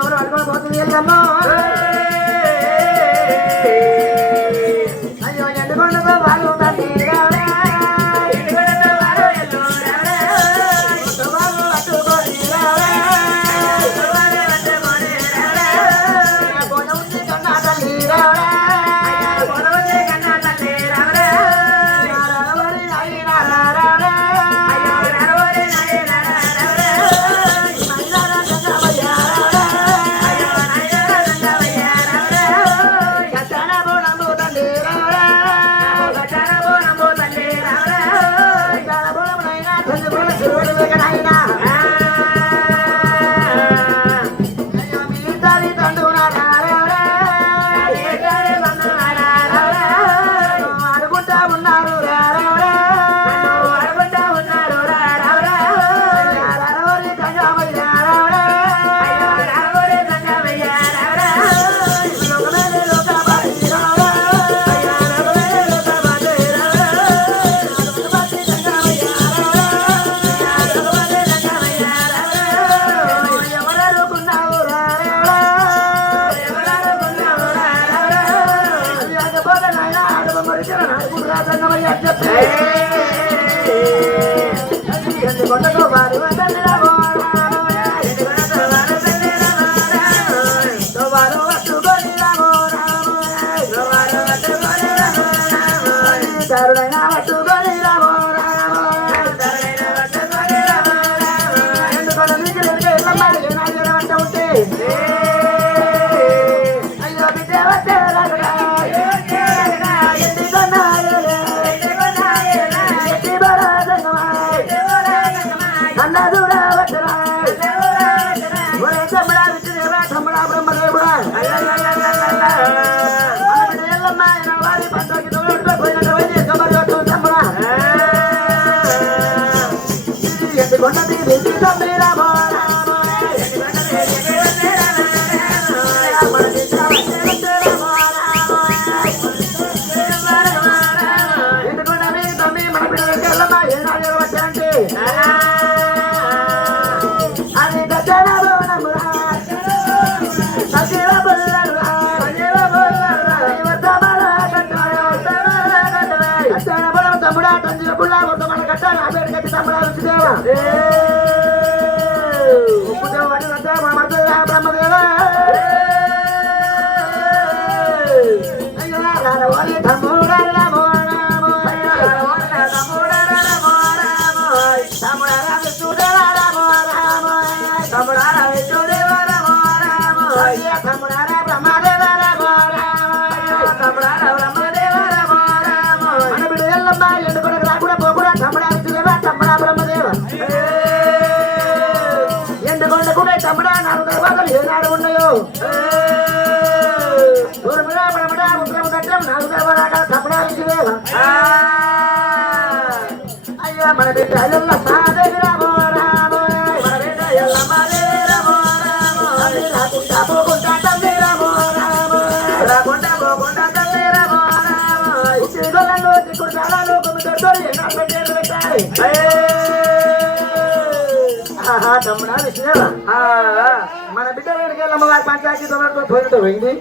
రోజులు అడుగులు పోతుంది వెళ్ళమ్మా అయ్యో ఎండుకొండతో వాళ్ళు తండ్రి తమ్ముడా విష్ణుదేవా మన బిడ్డ వెనకెళ్ళమ్మ వారి పంచాయతీ తొమ్మిదితో పోయినట్టు పోయింది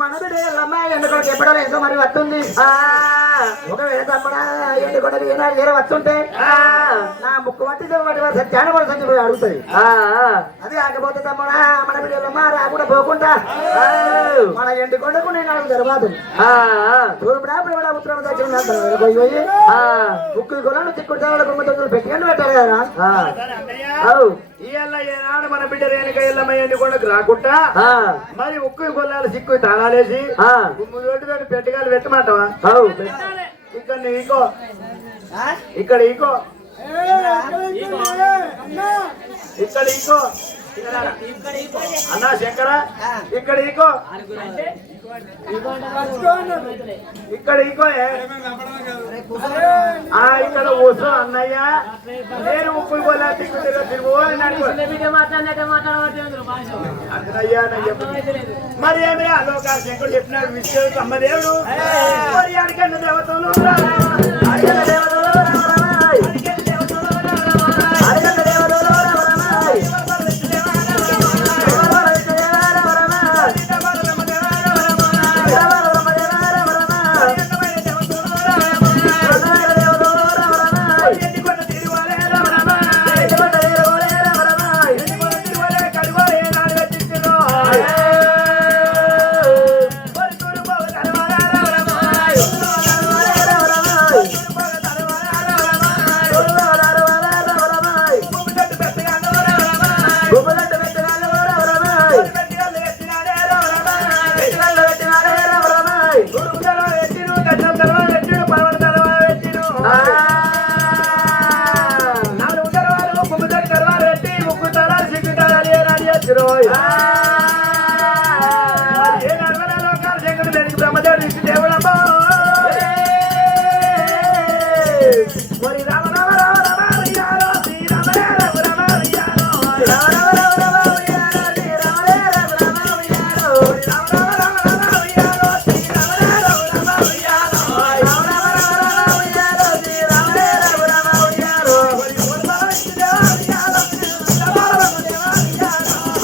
మన బిడ్డ వెళ్ళమ్మ ఎండుకొడకి ఎప్పుడో ఎంతో మరి వస్తుంది ఒకవేళ తమ్ముడా ఎండుకొడకి ఏనాడు ఏదో వస్తుంటే నా ముక్కు పట్టితో వాటి సత్యాన్ని కూడా సంచి పోయి అడుగుతుంది అది కాకపోతే తమ్ముడా మన బిడ్డ వెళ్ళమ్మ రాకుండా పోకుండా మన ఎండుకొండకు నేను అడుగు తర్వాత తూర్పుడా ఇప్పుడు ఉత్తరం దక్షిణ పోయి పోయి ముక్కు కొలను చిక్కుడు దేవాల గుమ్మతులు పెట్టుకొని పెట్టాలి కదా ఇవాళ ఏనాడు మన బిడ్డ రేణుక ఎల్లమ్మ ఎండుకొండకు రాకుండా మరి ఉక్కు కొల్లాలి సిక్కు తాళాలేసి గుమ్ముతోటి పెట్టగాలి పెట్టమంటావా ఇక్కడ ఈకో ఇక్కడ ఈకో ఇక్కడ ఈకో అన్నా శంకర ఇక్కడ ఈకో ఇక్కడ ఈకో ఇక్కడ వస్తు అన్నయ్య నేను ఉప్పు పోలే తిరుగు మరి ఏమి లోకా శంకరుడు చెప్పినాడు విషయం అమ్మదేవుడు మరి అడిగన్న దేవతలు గుమ్మలంట పెట్టినాడు రమరమాయ్ పెట్టినాడు పెట్టినాడే రమరమాయ్ పెట్టినాడు పెట్టినాడే రమరమాయ్ గురుముదల పెట్టిను కట్టం తలవ పెట్టిను పర్వత తలవ పెట్టిను నాలుగు తలవాలు గుమ్మదల తలవ పెట్టి ముక్కు తల సిగ్గు తలాలి రాని వచ్చిరోయ్ ఏ నర్వల లోకాల శంకరుడు దేనికి బ్రహ్మదేవుడు ఇష్ట దేవుడమ్మో మరి రామ రామ రామ రామ రియాలో శ్రీరామ రామ రామ రియాలో రామ రామ రామ రామ రియాలో శ్రీరామ రామ రామ రియాలో రామ రామ రామ రామ రియాలో శ్రీరామ రామ రామ రియాలో రామ రామ రామ రామ రియాలో శ్రీరామ రామ రామ రియాలో మరి గురుబాల రియాలో రియాలో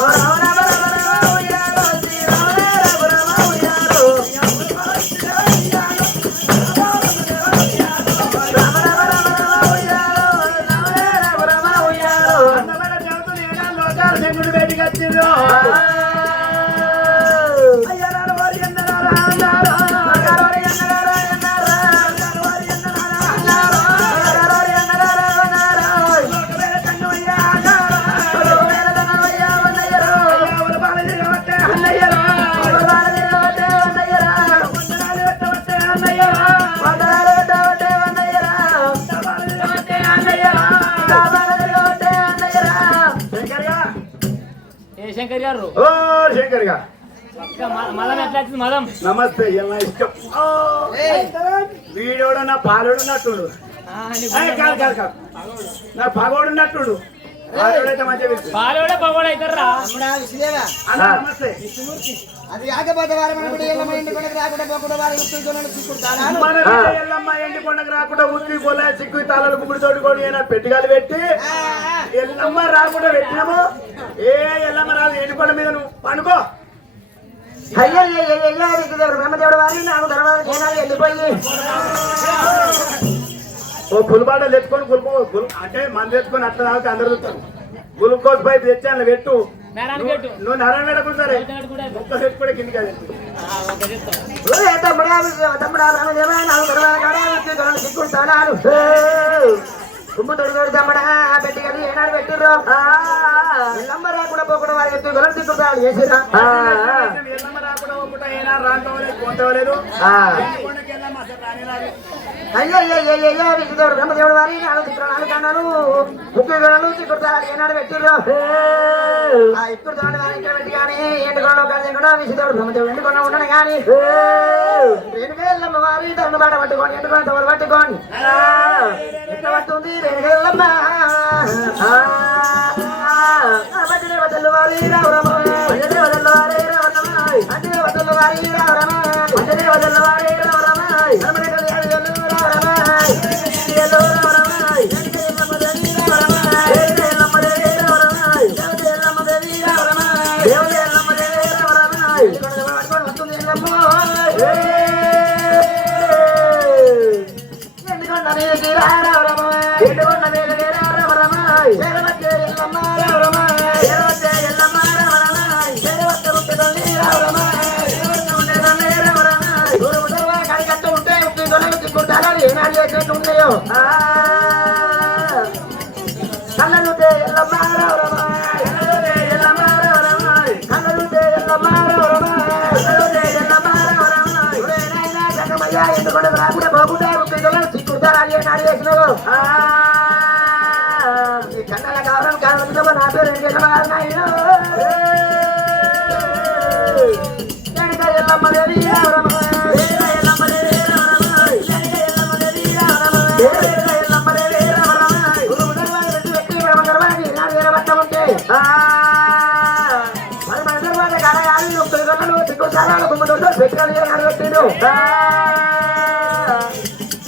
రామ రామ దేవ రియాలో రామ రామ రామ రామ రియాలో శ్రీరామ రామ రామ రియాలో గురుబాల రియాలో శంకుడు బయటికి వచ్చిండ్రు అయ్యారు వారి అన్నారు అన్నారు వారి అన్నారు అన్నారు వారి అన్నారు అన్నారు వారి అన్నారు అన్నారు లోకవేల కన్నయ్య అన్నారు లోకవేల కన్నయ్య అన్నయ్యరు ఎవరు బాలజీవతే అన్నయ్యరు ఎవరు బాలజీవతే అన్నయ్యరు వందనాలు పెట్టవతే అన్నయ్యరు వందనాలు పెట్టవతే అన్నయ్యరు బాలజీవతే అన్నయ్యరు బాలజీవతే అన్నయ్యరు శంకర్గా శంకర్ గారు ఓ శంకర్ గా మదం ఎట్లా వచ్చింది మదం నమస్తే ఎలా ఇష్టం వీడోడన్నా పాలోడున్నట్టుడు కాదు కాదు కాదు నా పగోడున్నట్టుడు పాలోడైతే మంచిగా పిలుస్తుంది. పాలోడే పగోడు అవుతారా అన్న నమస్తే అది కాకపోతే వారు మన కూడా ఎల్లమ్మ ఎండుకొండకు రాకుండా పోకుండా వారు ఉత్తుకొని తీసుకుంటాను మన బిడ్డ ఎల్లమ్మ ఎండికొండకు రాకుండా ఉత్తి గొల్ల చిక్కు తాళాలు గుమ్మడి తోడుకోడు ఏనా పెట్టుగాలు పెట్టి ఎల్లమ్మ రాకుండా పెట్టినాము ఏ ఎల్లమ్మ రాదు ఎండికొండ మీద నువ్వు పనుకో అయ్యో బ్రహ్మదేవుడు వారి నాకు తర్వాత జనాలు వెళ్ళిపోయి ఓ పులిబాటలు తెచ్చుకొని అంటే మంది తెచ్చుకొని అట్లా తాగితే అందరు చూస్తారు గ్లూకోజ్ పైపు తెచ్చి అందులో పెట్టు నువ్వు నరం పెడకుండా సరే ముక్క సెట్ కూడా కిందికి అది సిక్కుంటాను తుమ్ము తొడుగోడు తమ్మడా పెట్టి కదా ఏనాడు పెట్టిర్రు ఎల్లమ్మ రాకుండా పోకుండా వారి ఎత్తు గొలం తిట్టుతాడు చేసిరా ఎల్లమ్మ రాకుండా పోకుండా ఏనా రాంతవలేదు పోతవలేదు ఎండికొండకి ఎల్లమ్మ అసలు రాని రాదు అయ్యో విష్ణుదేవుడు బ్రహ్మదేవుడు వారి నాలుగు కన్నాను ముఖ్య గొడవలు తిట్టుతాడు ఏనాడు పెట్టిర్రు ఆ ఇప్పుడు తోడు వారి ఇక్కడ పెట్టి కానీ ఎండుకోవడం కలిసి కూడా విష్ణుదేవుడు బ్రహ్మదేవుడు ఎండుకొని ఉండను కానీ రేణుకెళ్ళమ్మ వారి తరుణ బాట పట్టుకొని ఎండుకొని తవరు పట్టుకొని ఎట్లా పడుతుంది రేణుకెళ్ళమ్మ భజనే వదలు వారి రావరమ భజనే వదలు వారి రావరమ భజనే వదలు వారి రావరమ భజనే వదలు వారి రావరమ ఏనాడు చేసినట్టు ఉన్నాయో కళ్ళలుతే ఎందుకంటే రాకుండా బాగుంటే చిక్కుతారా ఏనాడు చేసినావు కన్నడ కావడం కారణం నా పేరు ఏం పెట్టిండు కళ్ళలుతే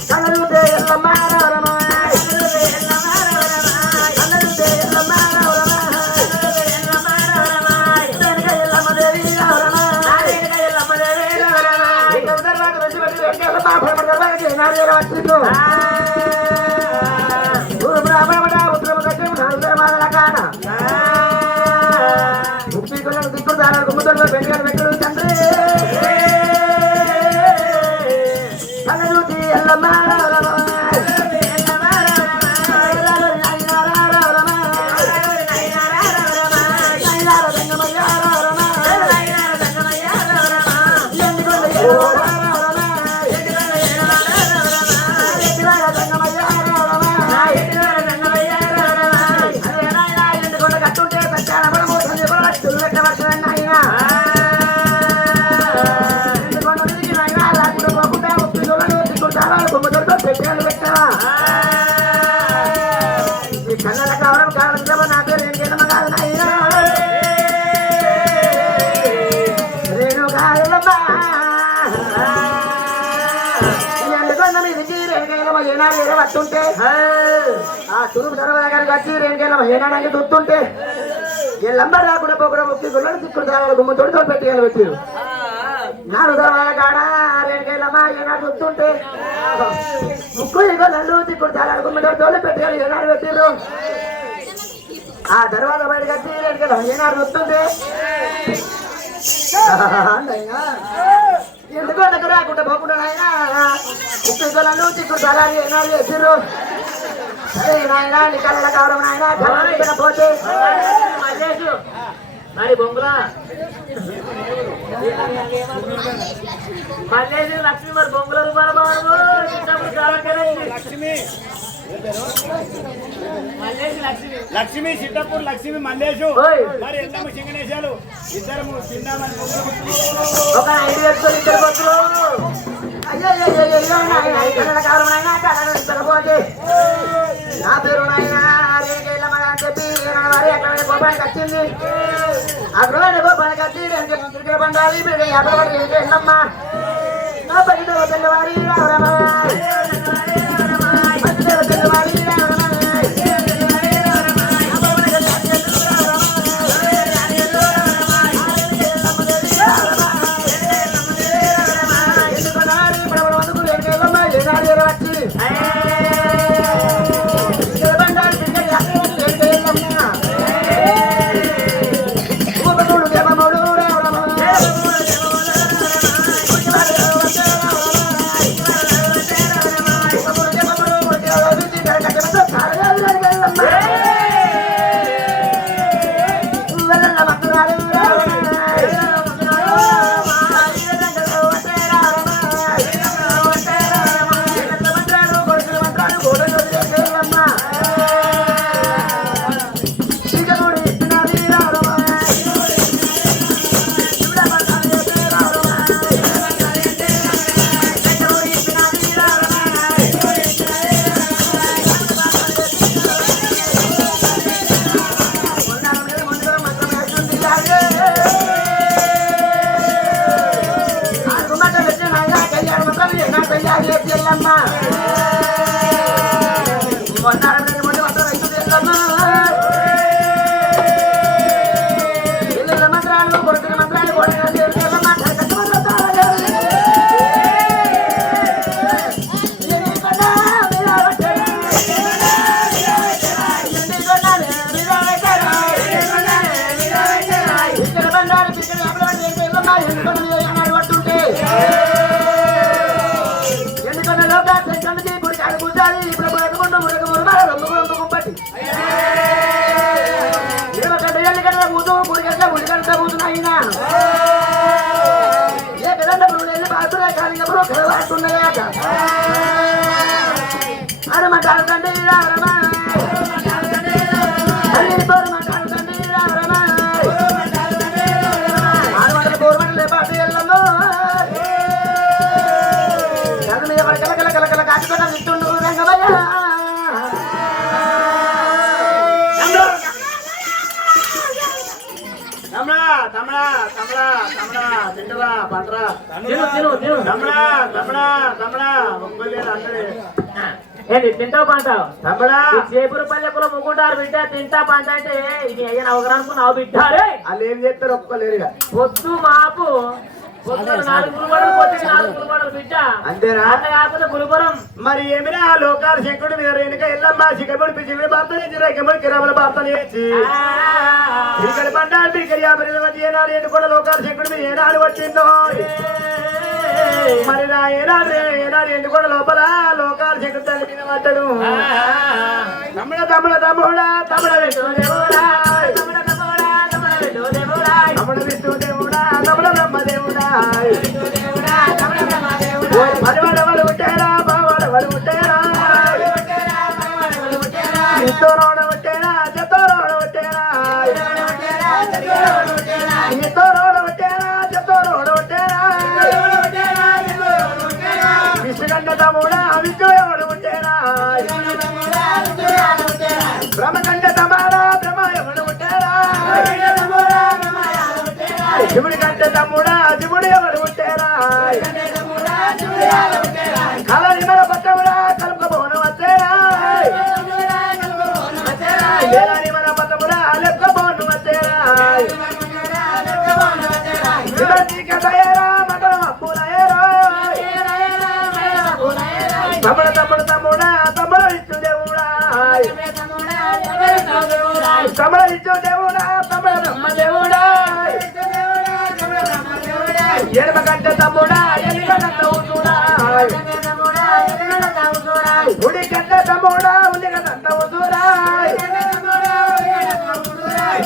కట్టుంటే పెట్టాను పెట్టావా ఈ కన్నడ కావడం కారణం నా పేరు నేను గెలమ కాదు నాయన రేణు కాదమ్మా ఎందుకొండ మీదకి రేణుకెళ్ళమ ఏనాడు ఏదో పట్టుంటే ఆ తురుపు తర్వాత గారికి వచ్చి రేణుకెళ్ళమ ఏనాడానికి దుత్తుంటే ఎల్లంబ రాకుండా పోకుండా ముక్కి గుళ్ళని చిక్కుడు తాళాలు గుమ్మ తోడుతో పెట్టియాలి పెట్టారు నాలుగు దళాల కాడ రేణుకెళ్ళమ్మా ఏనాడు దుత్తుంటే ముక్కు ఇగో నల్లు చిక్కుడు తాళాలు గుమ్మ తోడు పెట్టాలి ఏనాడు పెట్టారు ఆ తర్వాత బయటకు వచ్చి రేణుకెళ్ళమ్మ ఏనాడు దుత్తుంటే ఎందుకు దగ్గర రాకుండా పోకుండా నాయన ముక్కు ఇగో నల్లు చిక్కుడు తాళాలు ఏనాడు చెప్పారు సరే నాయన నీ కళ్ళ కావడం నాయన పోతే మరి బొంగులా మల్లేసి లక్ష్మి మరి బొంగుల రూపాయలు లక్ష్మి మల్లేసి లక్ష్మి లక్ష్మి సిట్టపూర్ లక్ష్మి మందేశు ఓయ్. మరి ఎల్లమ్మ సింగనేశాలు ఇద్దరము తిందామని ఒక 5 వ్యక్తులు ఇద్దరు భక్తులు అయ్యో పోతే నా పేరు నాయన రేణుకెళ్ళమని అని చెప్పి వారి అక్కడ గోపానికి వచ్చింది అక్కడ గోపానికి వచ్చి రేణుకే పండాలి వెళ్ళమ్మ నా పైన తెల్లవారి రావరమా తెల్లవారి ఏంటి తింటావు పంటావు తమ్ముడా చేపూరు పల్లెకులో ముగ్గుంటారు బిడ్డ తింటా పంట అంటే ఇది అయ్యా నవ్వుకున్నావు బిడ్డారే వాళ్ళు ఏం చేస్తారు ఒప్పుకోలేరుగా పొద్దు మాపు పొద్దున 4 గురుబడులు పొద్దుకి 4 గురుబడులు బిడ్డ అంతేనా అట్లా కాకపోతే గురుపురం మరి ఏమిరా ఆ లోకాలు శంకుడు మీద వెనుక ఎల్లమ్మ శిఖముడు పిచ్చివి బాప్తని రేఖముడు కిరాములు బాప్తని వేసి ఇక్కడ పంట ఇక్కడ 50 మంది ఏనాడు ఏంటి కూడా లోకాలు శంకుడు మీద ఏనాడు వచ్చిందో మరి నా ఏనాడు ఏంటి కూడా లోపల లోకాలు శంకుడు తల్లి మీద పడ్డాడు తమ్ముడ తమ్ముడ తమ్ముడా తమ్ముడ విష్ణుదేవుడా తమ్ముడ విష్ణుదేవుడా తమ్ముడ బ్రహ్మదేవుడా పరివాడవాడు పుట్టారా బావాడవాడు పుట్టారా ఇతరోడ పుట్టారా జతరోడ పుట్టారా ఇతరోడ పుట్టారా జతరోడ పుట్టారా విసుగండ తమ్ముడా విజయవాడు పుట్టారా బ్రహ్మకండ తమారా బ్రహ్మ ఎవడు పుట్టారా శివుడి కంటే తమ్ముడా శివుడు ఎవడు పుట్టారా కలరి మన పట్టముడా కలుపుకోను వచ్చేరా లేని మన పట్టముడా లెక్కబోను వచ్చేరా కథయరా మటన అప్పులయ్యరా తమ్ముడు తమ్ముడు తమ్ముడా తమ్ముడు ఇచ్చు దేవుడా తమ్ముడు ఇచ్చు దేవుడా తమ్ముడు బ్రహ్మ దేవుడా ఎడమ కంటే తమ్ముడా ఎలిగడంత ఊసుడా ఉడి కంటే తమ్ముడా ఉలిగడంత ఊసుడా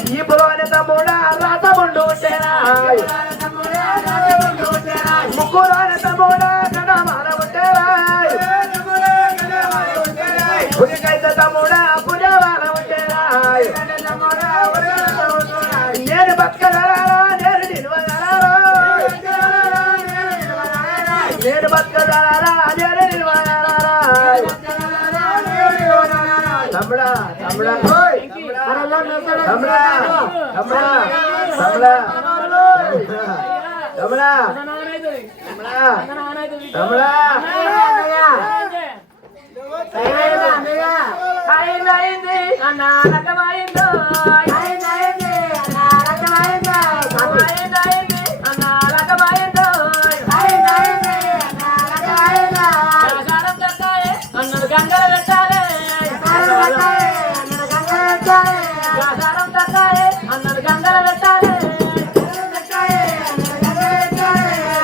ఈ పులోని తమ్ముడా రాతముండు ఉంటేరా ముగ్గులోని తమ్ముడా కడమాల ఉంటేరా ఉడికైతే తమ్ముడా పుజవాల ఉంటేరా నేను బతకగలరా నేను నిలవగలరా నేను బతకగలరా నేను నిలవగలరా తమ్ముడా తమ్ముడా తమ్ముడా తమ్ముడా తమ్ముడా తమ్ముడా తమ్ముడా తమ్ముడా అయింది అన్న రకమైందో అయింది అన్న రకమైందో ప్రసారం దక్కాయే అన్నడు గంగలు పెట్టాలి ప్రసారం దక్కాయే అన్నడు గంగలు పెట్టాలి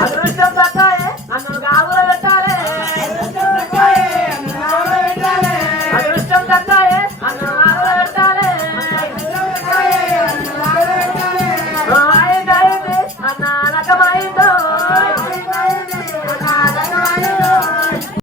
అదృష్టం దక్కాయే అన్నడు గావులు పెట్టాలి అదృష్టం దక్కాయే అన్నడు గావులు పెట్టాలి అయింది అన్న రకమైందో